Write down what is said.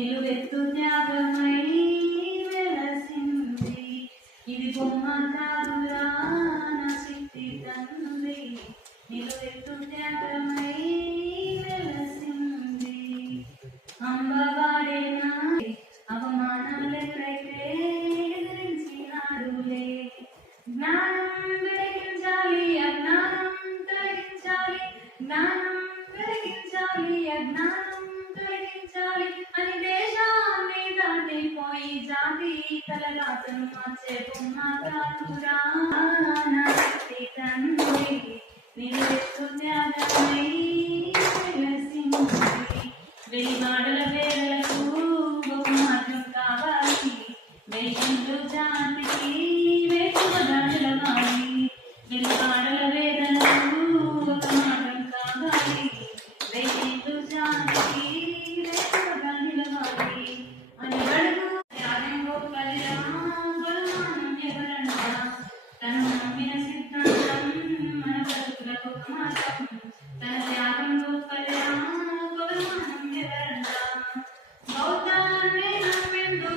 నిలువెత్తు త్యాగమై వెలసింది. ఇది బొమ్మ కాదురా నా శక్తి తండ్రి, నిలువెత్తు త్యాగమై వెలసింది. అంబవాడేనా అవమానాలెక్కడైతే ఎదిరించినాడులే. జ్ఞానం వెలిగించాలి, అజ్ఞానం తొలగించాలి, జ్ఞానం వెలిగించాలి, అజ్ఞానం తొలగించాలి అని దేశాన్ని దాటిపోయి జాతి తలరాతను మార్చే బొమ్మ కాదురా నా శక్తి తండ్రి, నిలువెత్తు త్యాగమై వెలసింది. వెలిగాడల వేదలకు ఒక మార్గం కావాలి, వెలిగించు జాతికి వేకువ దాడులవాలి. వెలిగాడల వేదలకు ఒక మార్గం కావాలి, వెలిగించు జాతికి వేకువ దాడులవాలి. అని బడుగు త్యాగం గొప్పదిరా, బలమానం ఎవరన్నా, తను నమ్మిన సిద్ధాంతం మన బతుకులకు ఒక మార్గం. తన త్యాగం గొప్పదిరా, బలమానం ఎవరన్నా, బౌద్ధాన్ని నమ్మిండు